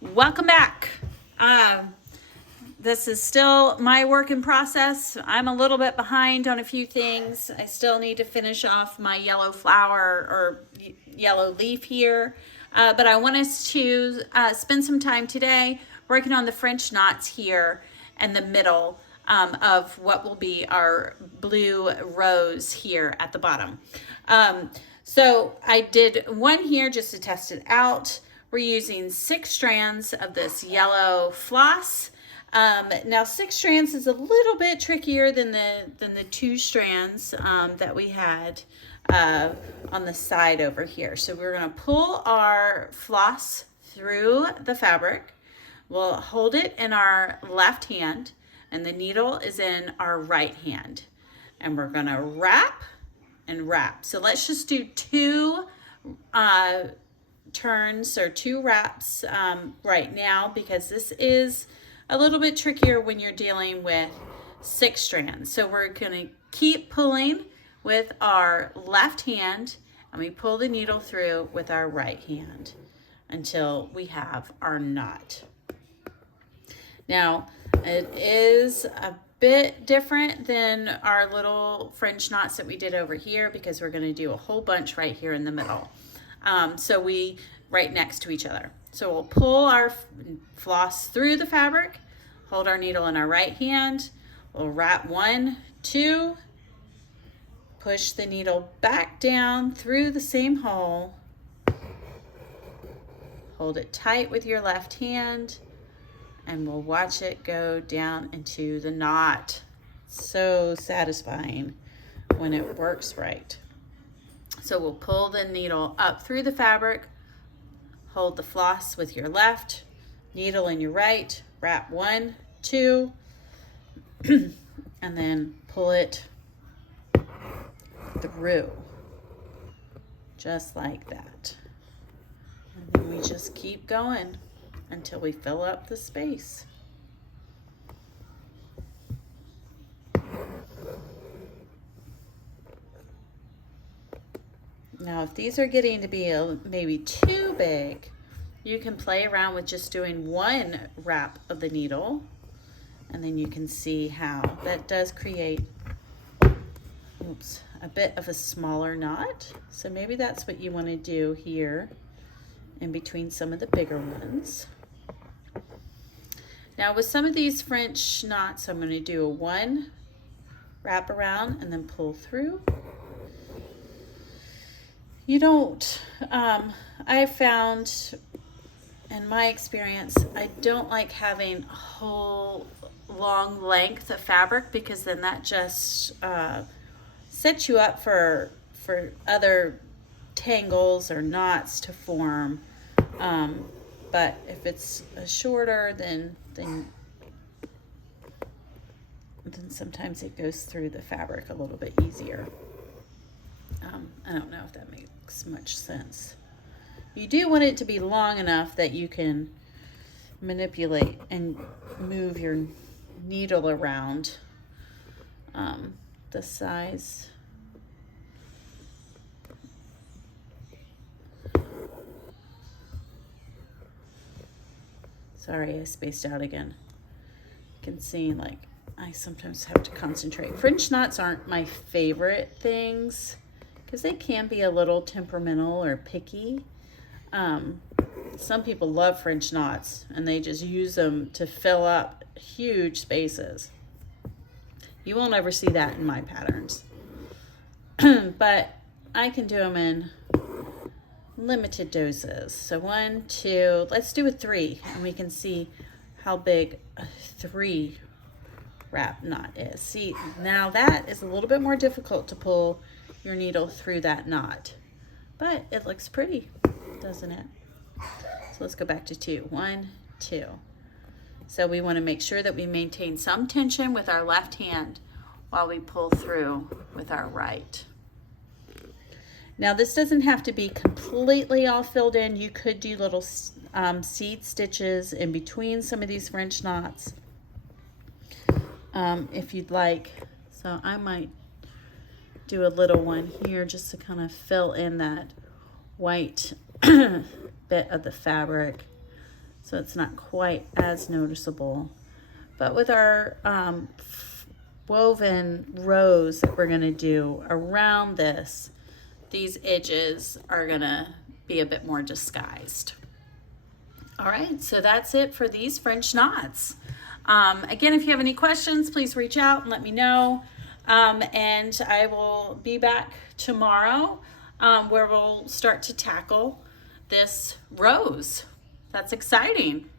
Welcome back. This is still my work in process. I'm a little bit behind on a few things. I still need to finish off my yellow flower or yellow leaf here. But I want us to spend some time today working on the French knots here in the middle of what will be our blue rose here at the bottom. So I did one here just to test it out. We're using 6 strands of this yellow floss. Now 6 strands is a little bit trickier than the 2 strands that we had on the side over here. So we're going to pull our floss through the fabric. We'll hold it in our left hand and the needle is in our right hand. And we're going to wrap and wrap. So let's just do 2 turns or 2 wraps right now, because this is a little bit trickier when you're dealing with 6 strands. So we're going to keep pulling with our left hand and we pull the needle through with our right hand until we have our knot. Now it is a bit different than our little French knots that we did over here, because we're going to do a whole bunch right here in the middle. So we right next to each other. So we'll pull our floss through the fabric, hold our needle in our right hand, we'll wrap 1, 2, push the needle back down through the same hole, hold it tight with your left hand, and we'll watch it go down into the knot. So satisfying when it works right. So we'll pull the needle up through the fabric, hold the floss with your left, needle in your right, wrap 1, 2, and then pull it through, just like that. And then we just keep going until we fill up the space. Now, if these are getting to be maybe too big, you can play around with just doing 1 wrap of the needle, and then you can see how that does create a bit of a smaller knot. So maybe that's what you want to do here in between some of the bigger ones. Now with some of these French knots, I'm going to do a 1 wrap around and then pull through. You don't, I found in my experience, I don't like having a whole long length of fabric, because then that just sets you up for other tangles or knots to form. But if it's shorter, then sometimes it goes through the fabric a little bit easier. I don't know if that makes much sense. You do want it to be long enough that you can manipulate and move your needle around the size. Sorry, I spaced out again. You can see, like, I sometimes have to concentrate. French knots aren't my favorite things because they can be a little temperamental or picky. Some people love French knots and they just use them to fill up huge spaces. You won't ever see that in my patterns. But I can do them in limited doses. So 1, 2, let's do a 3, and we can see how big a 3 wrap knot is. See, now that is a little bit more difficult to pull your needle through that knot, but it looks pretty, doesn't it? So let's go back to 2. 1, 2. So we want to make sure that we maintain some tension with our left hand while we pull through with our right. Now this doesn't have to be completely all filled in. You could do little seed stitches in between some of these French knots if you'd like. So I might do a little one here just to kind of fill in that white bit of the fabric. so it's not quite as noticeable. But with our woven rows that we're going to do around this, these edges are going to be a bit more disguised. All right, so that's it for these French knots. Again, if you have any questions, please reach out and let me know. And I will be back tomorrow where we'll start to tackle this rose. That's exciting.